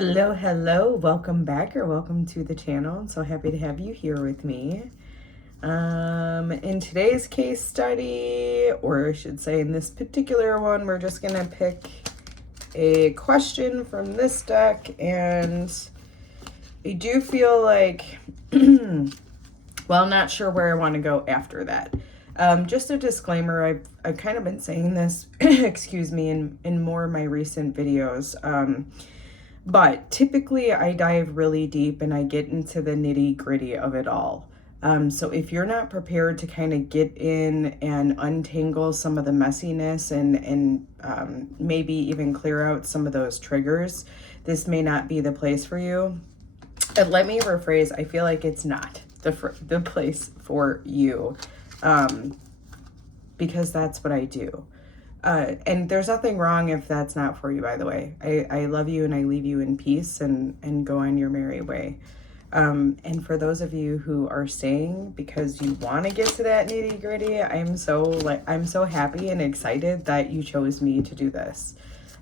Hello, welcome back or welcome to the channel. I'm so happy to have you here with me. In today's case study, or I should say in this particular one, we're just gonna pick a question from this deck, and I do feel like, well, I'm not sure where I want to go after that. Just a disclaimer, I've kind of been saying this, excuse me, in more of my recent videos. But typically I dive really deep and I get into the nitty-gritty of it all. So if you're not prepared to kind of get in and untangle some of the messiness and maybe even clear out some of those triggers, this may not be the place for you. And let me rephrase, I feel like it's not the place for you, because that's what I do. And there's nothing wrong if that's not for you, by the way. I love you and I leave you in peace and go on your merry way. And for those of you who are staying because you want to get to that nitty gritty, I'm so happy and excited that you chose me to do this.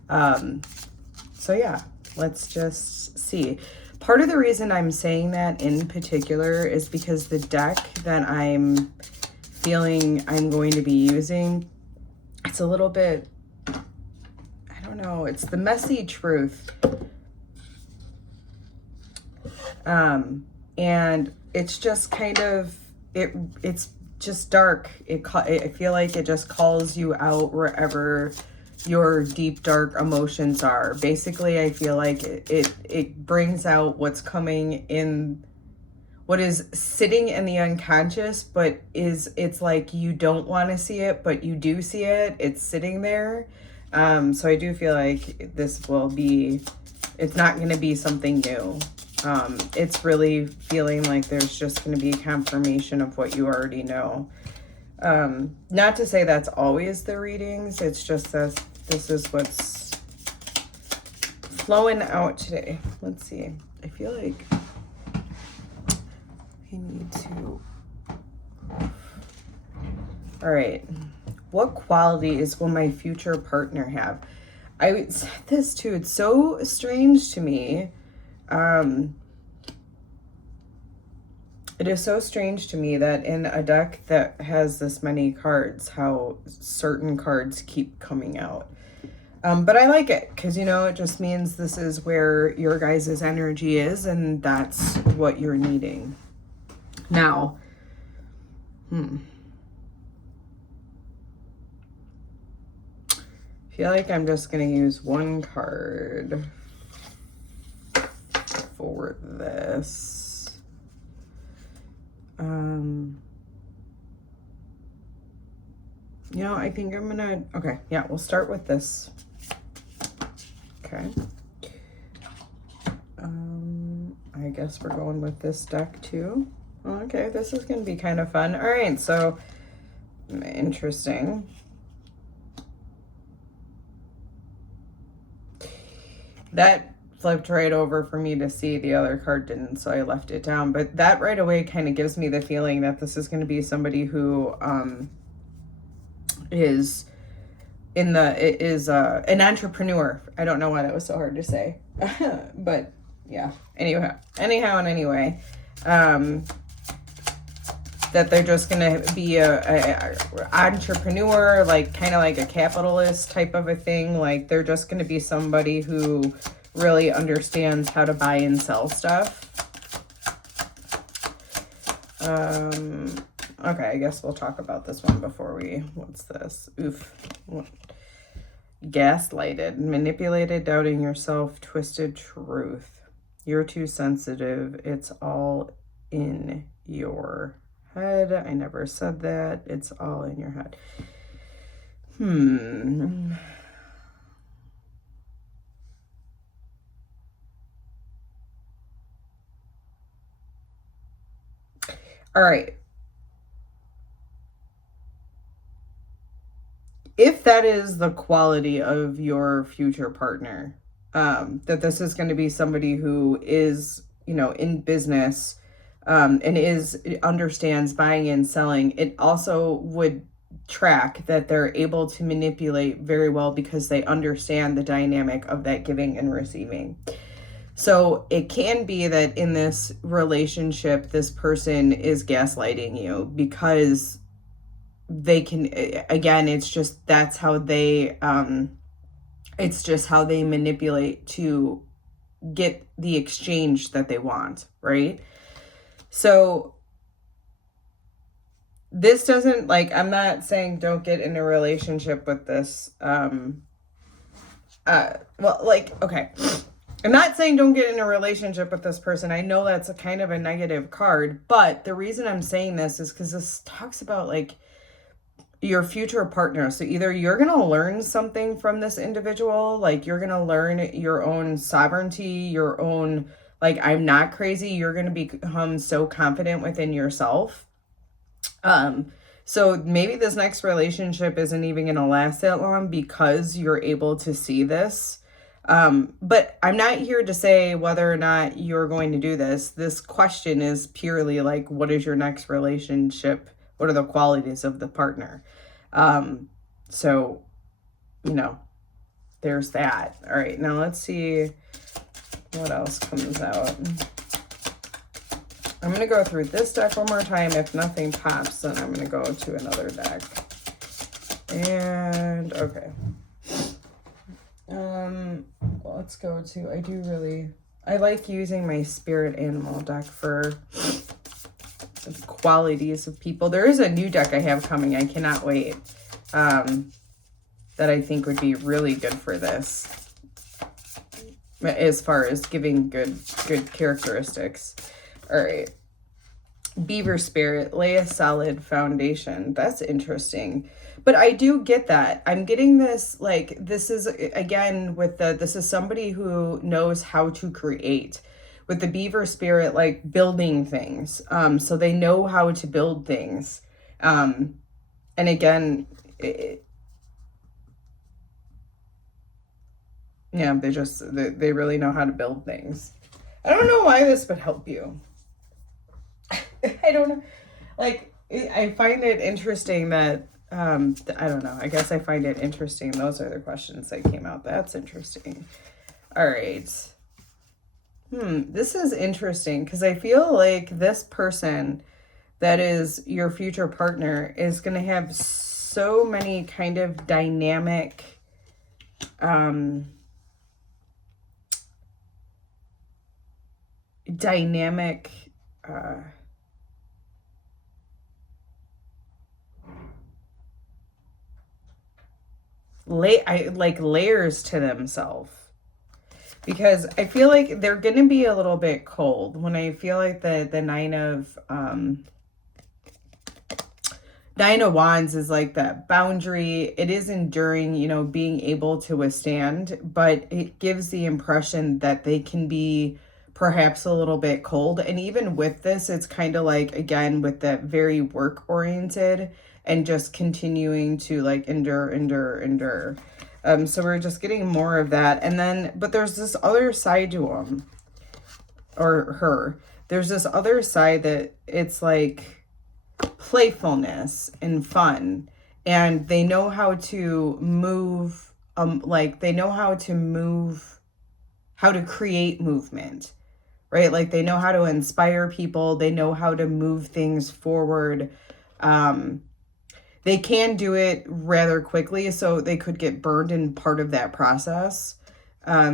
So yeah, let's just see. Part of the reason I'm saying that in particular is because the deck that I'm feeling I'm going to be using, it's a little bit, I don't know, it's the messy truth. And it's just kind of, it's just dark. I feel like it just calls you out wherever your deep, dark emotions are. Basically, I feel like it brings out what's coming in, what is sitting in the unconscious, but it's like you don't want to see it, but you do see it. It's sitting there. So I do feel like this will be, it's not going to be something new. It's really feeling like there's just going to be confirmation of what you already know. Not to say that's always the readings. It's just that this is what's flowing out today. Let's see. I feel like I need to. All right. What qualities will my future partner have? I said this too. It's so strange to me. It is so strange to me that in a deck that has this many cards, how certain cards keep coming out. But I like it because, you know, it just means this is where your guys' energy is and that's what you're needing. Now, I feel like I'm just going to use one card for this. You know, I think I'm gonna, okay, yeah, we'll start with this. Okay. I guess we're going with this deck too. Okay, this is gonna be kind of fun. All right, so interesting. That flipped right over for me to see. The other card didn't, so I left it down. But that right away kind of gives me the feeling that this is going to be somebody who is an entrepreneur. I don't know why that was so hard to say, but yeah. Anyhow and anyway, that they're just going to be a entrepreneur, like kind of like a capitalist type of a thing. Like they're just going to be somebody who really understands how to buy and sell stuff. Okay, I guess we'll talk about this one before we, what's this? Gaslighted, manipulated, doubting yourself, twisted truth. You're too sensitive. It's all in your head. I never said that. It's all in your head. All right. If that is the quality of your future partner, that this is going to be somebody who is, you know, in business, and understands buying and selling, it also would track that they're able to manipulate very well because they understand the dynamic of that giving and receiving. So it can be that in this relationship, this person is gaslighting you because they can, again, it's just, that's how they, it's just how they manipulate to get the exchange that they want, right? So this doesn't, like, I'm not saying don't get in a relationship with this, well, like, okay, I'm not saying don't get in a relationship with this person. I know that's a kind of a negative card, but the reason I'm saying this is because this talks about, like, your future partner. So either you're going to learn something from this individual, like you're going to learn your own sovereignty, your own, like, I'm not crazy. You're going to become so confident within yourself. So maybe this next relationship isn't even going to last that long because you're able to see this. But I'm not here to say whether or not you're going to do this. This question is purely like, what is your next relationship? What are the qualities of the partner? So, you know, there's that. All right, now let's see what else comes out. I'm going to go through this deck one more time. If nothing pops, then I'm going to go to another deck. And, okay. Let's go to, I like using my spirit animal deck for qualities of people. There is a new deck I have coming. I cannot wait. That I think would be really good for this, as far as giving good characteristics. All right. Beaver spirit, lay a solid foundation. That's interesting. But I do get that. I'm getting this, like, this is, again, with this is somebody who knows how to create. With the beaver spirit, like, building things. So they know how to build things. And again, yeah, they really know how to build things. I don't know why this would help you. I don't know. Like, I find it interesting that, I don't know. I guess I find it interesting. Those are the questions that came out. That's interesting. All right. This is interesting because I feel like this person that is your future partner is going to have so many kind of dynamic, layers to themselves, because I feel like they're going to be a little bit cold when I feel like the Nine of Wands is like that boundary. It is enduring, you know, being able to withstand, but it gives the impression that they can be perhaps a little bit cold. And even with this, it's kind of like, again, with that very work oriented and just continuing to like endure. So we're just getting more of that. And then, but there's this other side to him or her. There's this other side that it's like playfulness and fun. And they know how to move, they know how to move, how to create movement, right? Like they know how to inspire people. They know how to move things forward. They can do it rather quickly, so they could get burned in part of that process,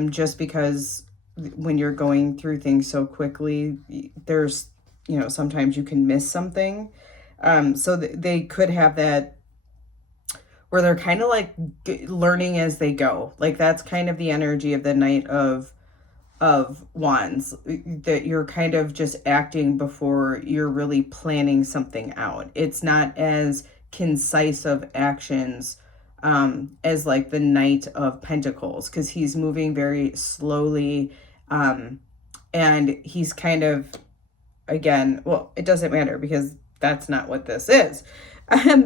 just because when you're going through things so quickly, there's, you know, sometimes you can miss something. So they could have that where they're kind of like learning as they go. Like that's kind of the energy of the Knight of Wands, that you're kind of just acting before you're really planning something out. It's not as concise of actions as like the Knight of Pentacles, because he's moving very slowly, and he's kind of, again, well, it doesn't matter because that's not what this is.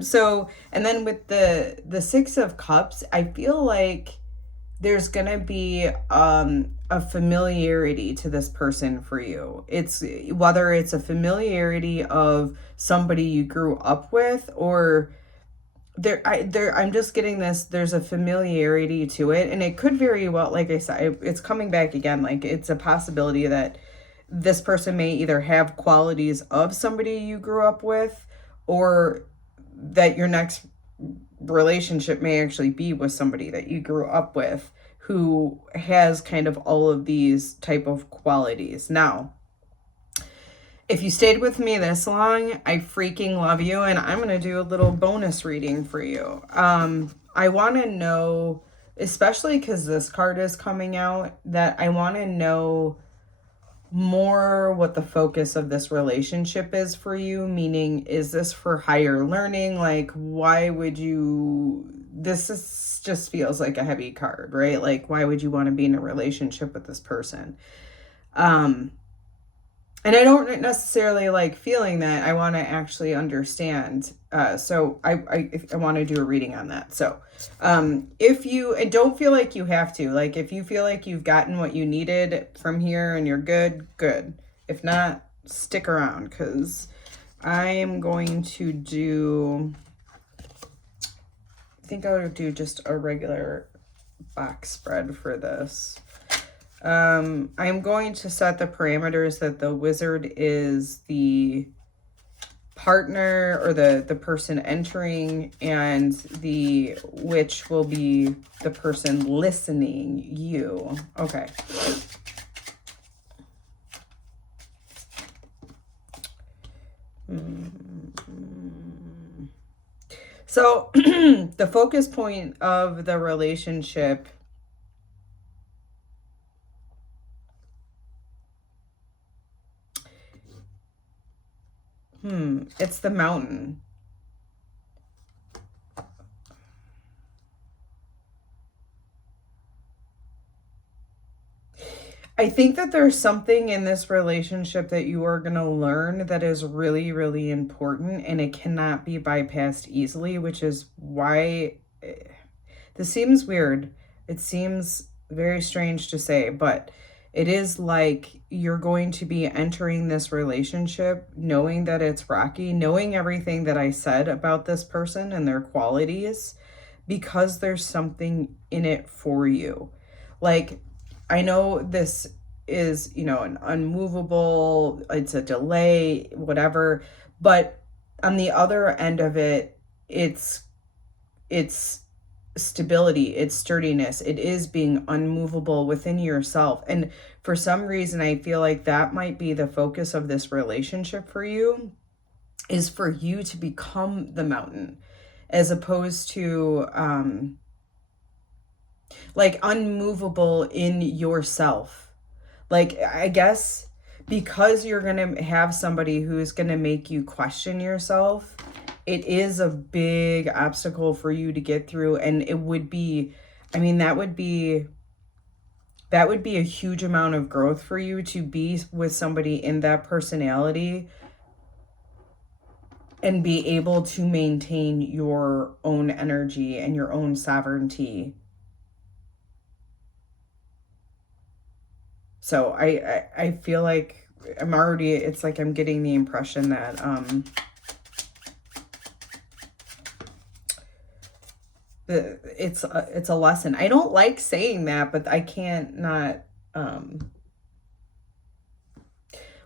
So, and then with the Six of Cups, I feel like there's gonna be a familiarity to this person for you. It's whether it's a familiarity of somebody you grew up with, or I'm just getting this, there's a familiarity to it, and it could very well, like I said, it's coming back again. Like, it's a possibility that this person may either have qualities of somebody you grew up with, or that your next relationship may actually be with somebody that you grew up with who has kind of all of these type of qualities. Now, if you stayed with me this long, I freaking love you, and I'm going to do a little bonus reading for you. I want to know, especially because this card is coming out, that I want to know more what the focus of this relationship is for you, meaning, is this for higher learning? Like, why would you, just feels like a heavy card, right? Like, why would you want to be in a relationship with this person? And I don't necessarily like feeling that. I want to actually understand. So I want to do a reading on that. So if you, and don't feel like you have to, like, if you feel like you've gotten what you needed from here and you're good, good. If not, stick around, because I am going to do, I think I'll do just a regular box spread for this. I'm going to set the parameters that the wizard is the partner, or the person entering, and the witch will be the person listening, you. Okay. So the focus point of the relationship it's the mountain. I think that there's something in this relationship that you are going to learn that is really, really important, and it cannot be bypassed easily, which is why this seems weird. It seems very strange to say, but it is like you're going to be entering this relationship knowing that it's rocky, knowing everything that I said about this person and their qualities, because there's something in it for you. Like, I know this is, you know, an unmovable, it's a delay, whatever, but on the other end of it, it's stability, it's sturdiness, it is being unmovable within yourself. And for some reason, I feel like that might be the focus of this relationship for you, is for you to become the mountain, as opposed to like unmovable in yourself. Like, I guess because you're gonna have somebody who's gonna make you question yourself, it is a big obstacle for you to get through. And it would be, I mean, that would be a huge amount of growth for you to be with somebody in that personality and be able to maintain your own energy and your own sovereignty. So I feel like I'm already, it's like I'm getting the impression that it's a lesson. I don't like saying that, but I can't not,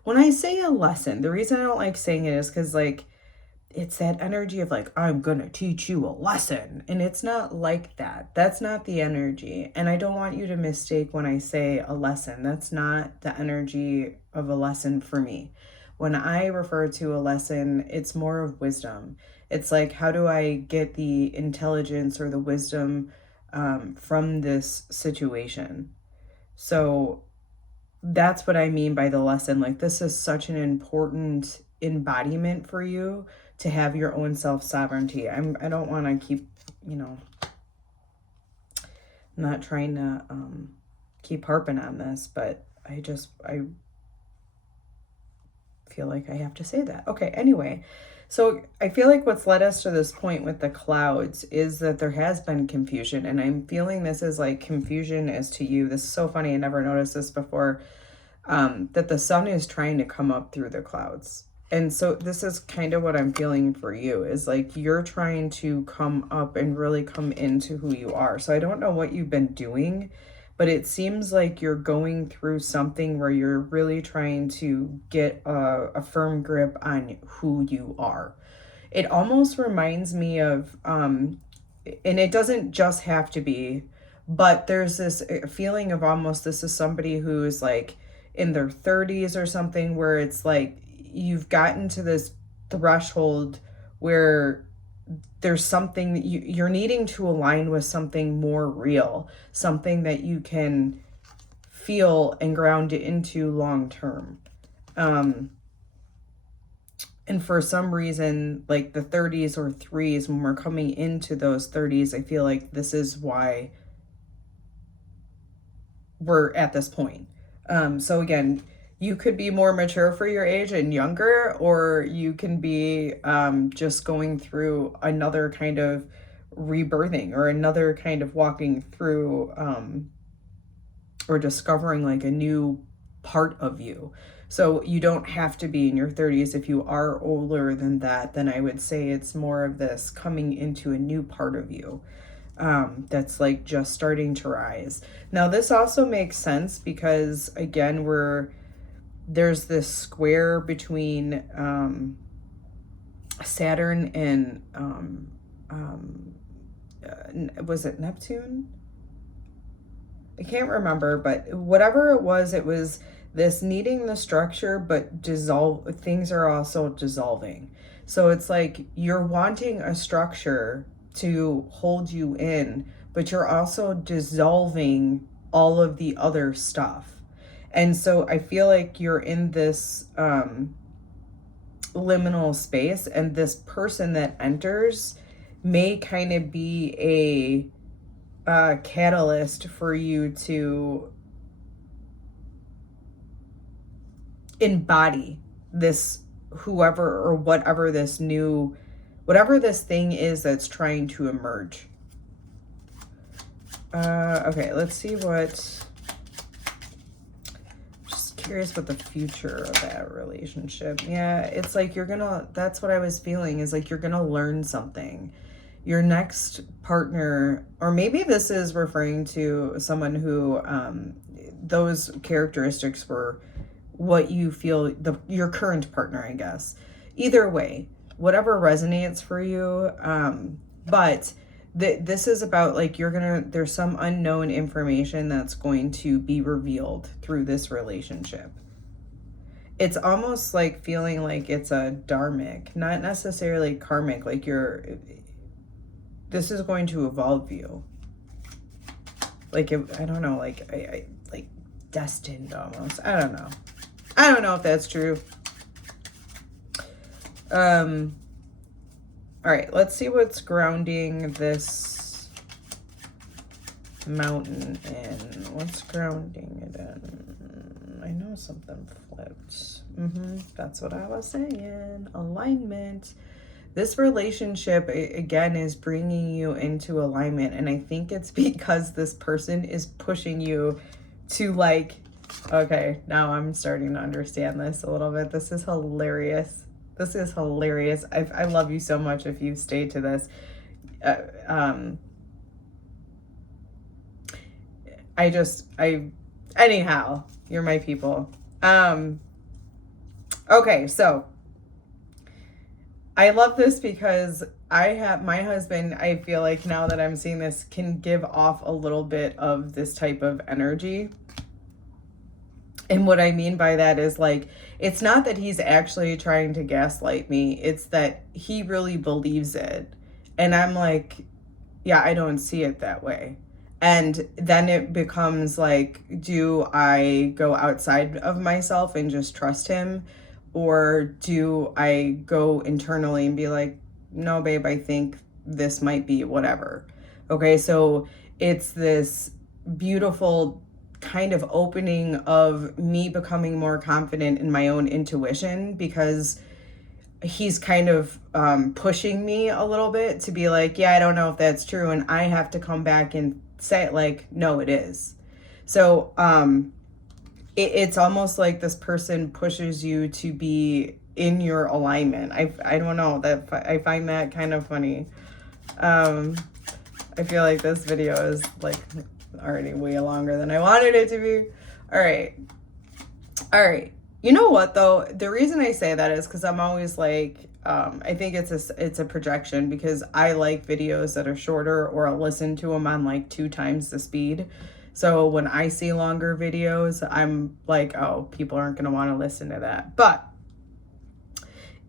when I say a lesson, the reason I don't like saying it is because, like, it's that energy of like, I'm gonna teach you a lesson, and it's not like that. That's not the energy. And I don't want you to mistake when I say a lesson. That's not the energy of a lesson for me. When I refer to a lesson, it's more of wisdom. It's like, how do I get the intelligence or the wisdom from this situation? So that's what I mean by the lesson. Like, this is such an important embodiment for you to have your own self-sovereignty. I don't want to keep, you know, I'm not trying to keep harping on this, but I feel like I have to say that. Okay, anyway, so I feel like what's led us to this point with the clouds is that there has been confusion, and I'm feeling this is like confusion as to you. This is so funny. I never noticed this before, that the sun is trying to come up through the clouds. And so this is kind of what I'm feeling for you, is like you're trying to come up and really come into who you are. So I don't know what you've been doing, but it seems like you're going through something where you're really trying to get a firm grip on who you are. It almost reminds me of, and it doesn't just have to be, but there's this feeling of almost this is somebody who is like in their 30s or something, where it's like you've gotten to this threshold where there's something that you're needing to align with, something more real, something that you can feel and ground into long term. And for some reason, like the 30s or 3s, when we're coming into those 30s, I feel like this is why we're at this point. So again, you could be more mature for your age and younger, or you can be just going through another kind of rebirthing, or another kind of walking through or discovering like a new part of you. So you don't have to be in your 30s. If you are older than that, then I would say it's more of this coming into a new part of you that's like just starting to rise. Now this also makes sense because again, there's this square between Saturn and was it Neptune? I can't remember, but whatever it was this needing the structure, but things are also dissolving. So it's like you're wanting a structure to hold you in, but you're also dissolving all of the other stuff. And so I feel like you're in this liminal space, and this person that enters may kind of be a catalyst for you to embody this whoever or whatever this thing is that's trying to emerge. Okay, let's see just curious what the future of that relationship. Yeah, it's like that's what I was feeling, is like you're gonna learn something. Your next partner, or maybe this is referring to someone who those characteristics were what you feel your current partner, I guess. Either way, whatever resonates for you, but this is about like there's some unknown information that's going to be revealed through this relationship. It's almost like feeling like it's a dharmic, not necessarily karmic, like this is going to evolve you. Like I don't know, like I like destined almost. I don't know if that's true. All right, let's see what's grounding this mountain in. What's grounding it in? I know something flipped. That's what I was saying. Alignment. This relationship, again, is bringing you into alignment. And I think it's because this person is pushing you to like, okay, now I'm starting to understand this a little bit. This is hilarious. This is hilarious. I love you so much if you stay to this. Anyhow, you're my people. Okay, so I love this because I have my husband, I feel like now that I'm seeing this, can give off a little bit of this type of energy. And what I mean by that is like, it's not that he's actually trying to gaslight me. It's that he really believes it. And I'm like, yeah, I don't see it that way. And then it becomes like, do I go outside of myself and just trust him? Or do I go internally and be like, no, babe, I think this might be whatever. Okay, so it's this beautiful kind of opening of me becoming more confident in my own intuition, because he's kind of pushing me a little bit to be like, yeah, I don't know if that's true. And I have to come back and say it like, no, it is. So it's almost like this person pushes you to be in your alignment. I don't know, that I find that kind of funny. I feel like this video is like already way longer than I wanted it to be. All right. You know what though? The reason I say that is because I'm always like, I think it's a projection, because I like videos that are shorter, or I'll listen to them on like 2 times the speed. So when I see longer videos, I'm like, oh, people aren't going to want to listen to that. But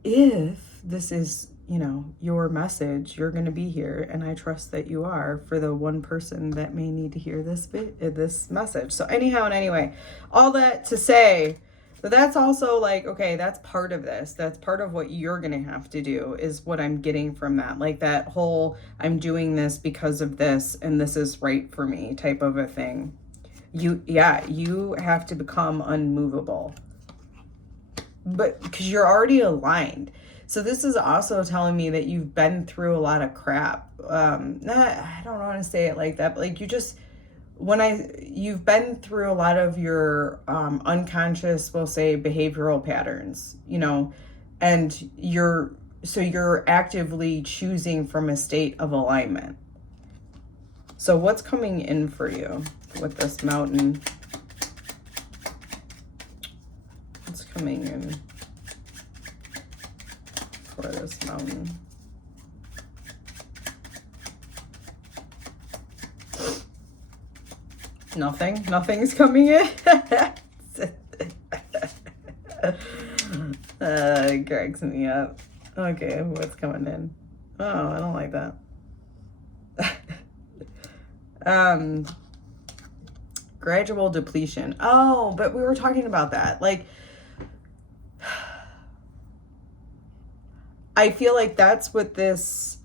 if this is, you know, your message, you're going to be here, and I trust that you are, for the one person that may need to hear this message. So anyhow and anyway, all that to say, but that's also like, okay, that's part of this. That's part of what you're going to have to do, is what I'm getting from that. Like that whole, I'm doing this because of this, and this is right for me type of a thing. You have to become unmovable. But because you're already aligned. So this is also telling me that you've been through a lot of crap. I don't want to say it like that, but like you've been through a lot of your unconscious, we'll say, behavioral patterns, you know, and you're actively choosing from a state of alignment. So what's coming in for you with this mountain? What's coming in for this mountain? Nothing's coming in. It cracks me up. Okay, what's coming in? Oh, I don't like that. Gradual depletion. Oh, but we were talking about that. Like, I feel like that's what this,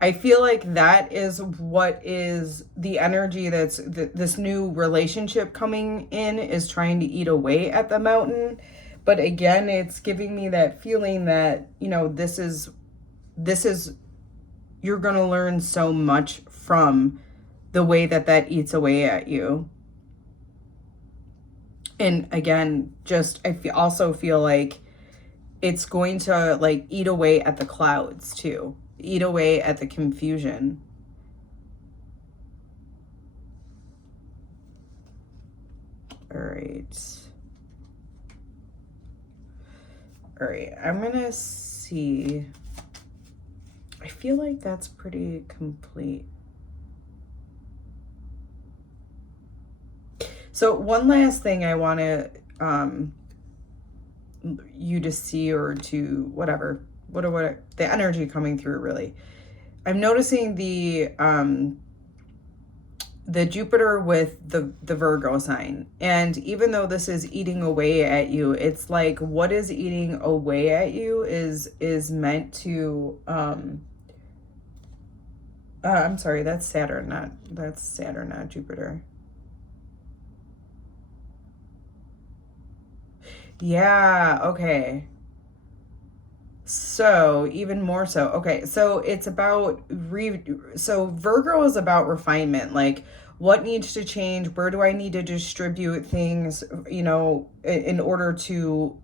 I feel like that is what is the energy that's this new relationship coming in is trying to eat away at the mountain. But again, it's giving me that feeling that, you know, this is, you're going to learn so much from the way that eats away at you. And again, just, also feel like it's going to like eat away at the clouds too. Eat away at the confusion. All right, I'm gonna see. I feel like that's pretty complete. So one last thing I want to you to see, or to whatever, what the energy coming through, really. I'm noticing the Jupiter with the Virgo sign. And even though this is eating away at you, it's like what is eating away at you is meant to I'm sorry, that's Saturn, not Jupiter. Yeah, okay. So even more so. Okay, so it's about so Virgo is about refinement, like what needs to change, where do I need to distribute things, you know, in order to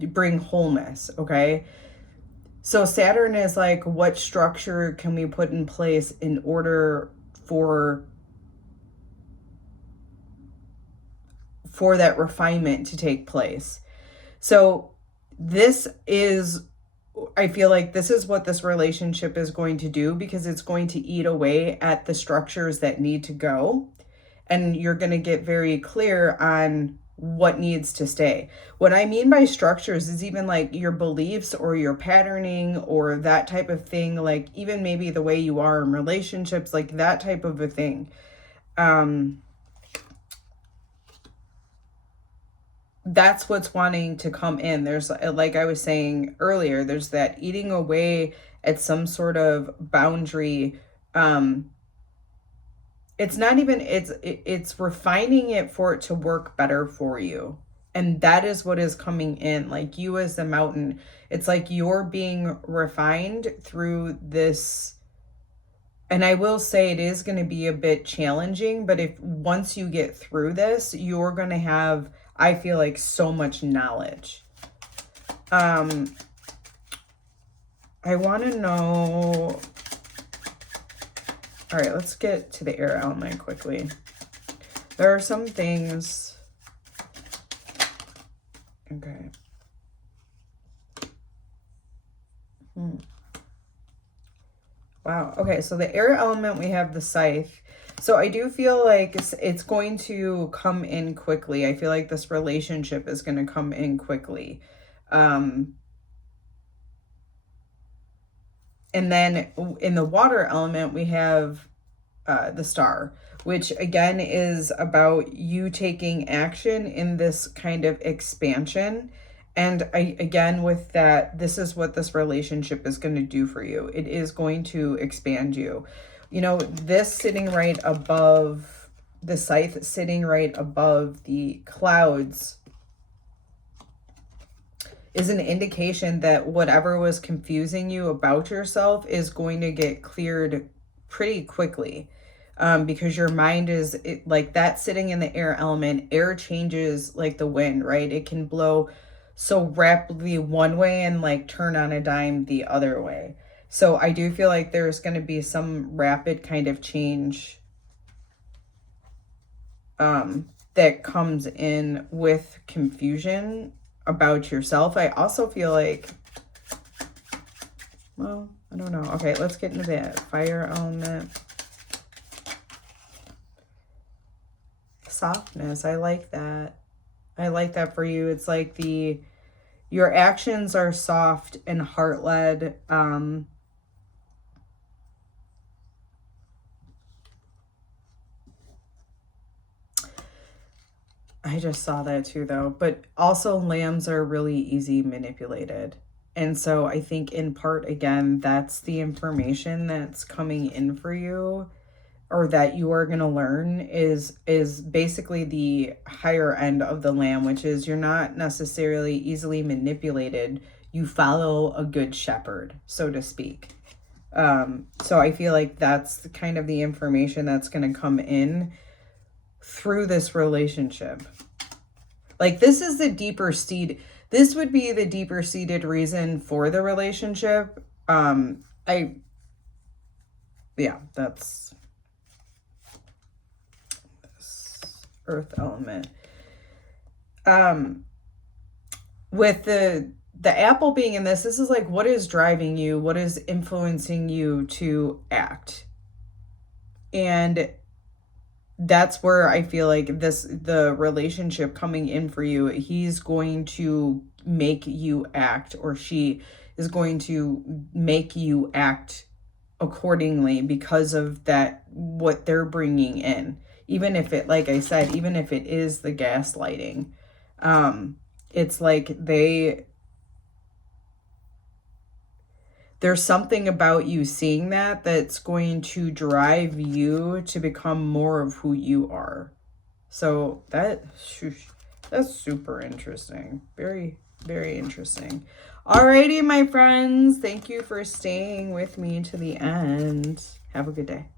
bring wholeness, okay? So Saturn is like, what structure can we put in place in order for that refinement to take place? So this is, I feel like this is what this relationship is going to do, because it's going to eat away at the structures that need to go. And you're going to get very clear on what needs to stay. What I mean by structures is even like your beliefs or your patterning or that type of thing, like even maybe the way you are in relationships, like that type of a thing. That's what's wanting to come in. There's, like I was saying earlier, there's that eating away at some sort of boundary. It's not even, it's refining it for it to work better for you. And that is what is coming in. Like you as the mountain, it's like you're being refined through this. And I will say it is going to be a bit challenging, but once you get through this, you're going to have I feel like so much knowledge. I want to know, all right, let's get to the air element quickly. There are some things, okay. Wow. Okay, so the air element, we have the scythe. So I do feel like it's going to come in quickly. I feel like this relationship is going to come in quickly. And then in the water element, we have the star, which again is about you taking action in this kind of expansion. And again, with that, this is what this relationship is going to do for you. It is going to expand you. You know, this sitting right above, the scythe sitting right above the clouds is an indication that whatever was confusing you about yourself is going to get cleared pretty quickly. Because your mind is like that sitting in the air element. Air changes like the wind, right? It can blow so rapidly one way and like turn on a dime the other way. So I do feel like there's going to be some rapid kind of change that comes in with confusion about yourself. I also feel like, well, I don't know. Okay, let's get into that fire element. Softness. I like that. I like that for you. It's like your actions are soft and heart-led. I just saw that too, though. But also lambs are really easy manipulated. And so I think in part, again, that's the information that's coming in for you, or that you are going to learn, is basically the higher end of the lamb, which is you're not necessarily easily manipulated. You follow a good shepherd, so to speak. So I feel like that's kind of the information that's going to come in through this relationship. Like this is the deeper seed. This would be the deeper seated reason for the relationship. Yeah, that's this earth element. With the apple being in this is like, what is driving you? What is influencing you to act? And that's where I feel like the relationship coming in for you, he's going to make you act, or she is going to make you act accordingly because of that, what they're bringing in. Even if it, like I said, even if it is the gaslighting, it's like there's something about you seeing that's going to drive you to become more of who you are. So that's super interesting. Very, very interesting. Alrighty, my friends. Thank you for staying with me to the end. Have a good day.